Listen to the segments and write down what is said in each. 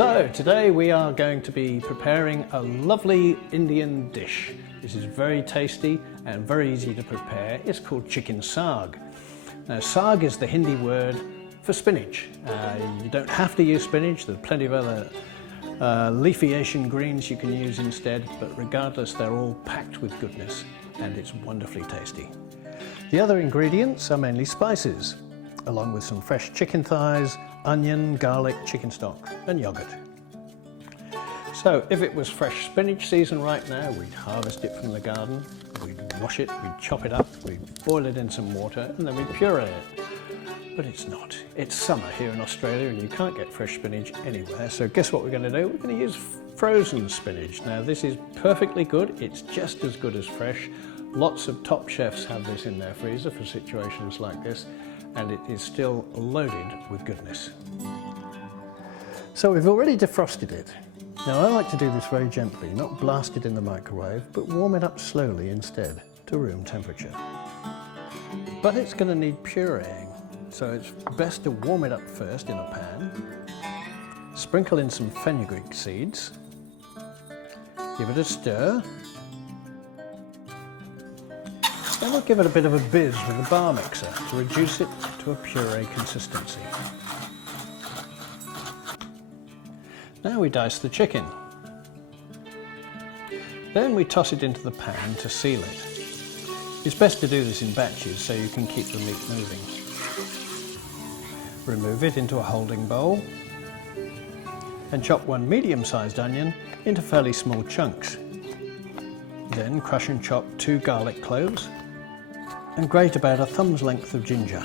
So today we are going to be preparing a lovely Indian dish. This is very tasty and very easy to prepare. It's called chicken saag. Now saag is the Hindi word for spinach. You don't have to use spinach, there's plenty of other leafy Asian greens you can use instead, but regardless they're all packed with goodness and it's wonderfully tasty. The other ingredients are mainly spices, along with some fresh chicken thighs, onion, garlic, chicken stock and yogurt. So if it was fresh spinach season right now, we'd harvest it from the garden, we'd wash it, we'd chop it up, we'd boil it in some water and then we'd puree it. But it's not. It's summer here in Australia and you can't get fresh spinach anywhere. So guess what we're going to do? We're going to use frozen spinach. Now this is perfectly good. It's just as good as fresh. Lots of top chefs have this in their freezer for situations like this, and it is still loaded with goodness. So we've already defrosted it. Now I like to do this very gently, not blast it in the microwave, but warm it up slowly instead to room temperature. But it's going to need pureeing, so it's best to warm it up first in a pan, sprinkle in some fenugreek seeds, give it a stir, then we'll give it a bit of a bizz with a bar mixer to reduce it to a puree consistency. Now we dice the chicken. Then we toss it into the pan to seal it. It's best to do this in batches so you can keep the meat moving. Remove it into a holding bowl and chop one medium-sized onion into fairly small chunks. Then crush and chop 2 garlic cloves and grate about a thumb's length of ginger.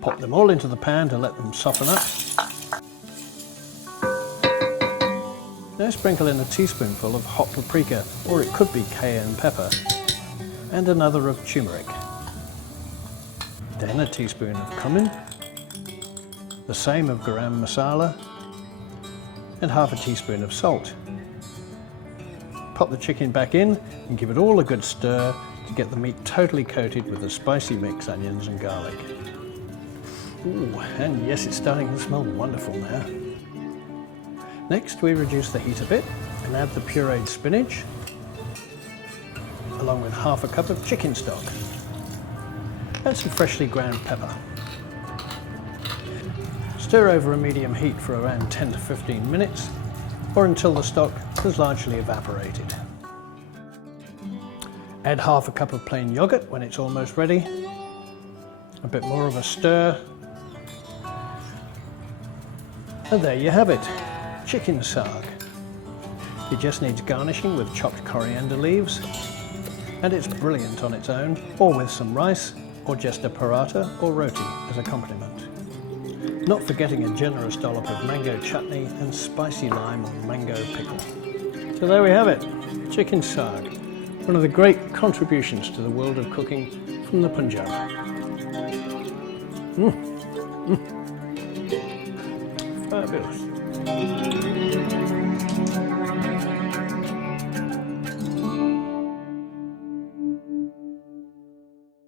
Pop them all into the pan to let them soften up. Now sprinkle in a teaspoonful of hot paprika, or it could be cayenne pepper, and another of turmeric. Then a teaspoon of cumin, the same of garam masala, and half a teaspoon of salt. Pop the chicken back in and give it all a good stir to get the meat totally coated with the spicy mix onions and garlic. Ooh, and yes, it's starting to smell wonderful now. Next we reduce the heat a bit and add the pureed spinach along with half a cup of chicken stock and some freshly ground pepper. Stir over a medium heat for around 10 to 15 minutes or until the stock has largely evaporated. Add half a cup of plain yogurt when it's almost ready, a bit more of a stir, and there you have it, chicken saag. It just needs garnishing with chopped coriander leaves, and it's brilliant on its own, or with some rice, or just a paratha or roti as accompaniment. Not forgetting a generous dollop of mango chutney and spicy lime or mango pickle. So there we have it, chicken saag, one of the great contributions to the world of cooking from the Punjab. Fabulous.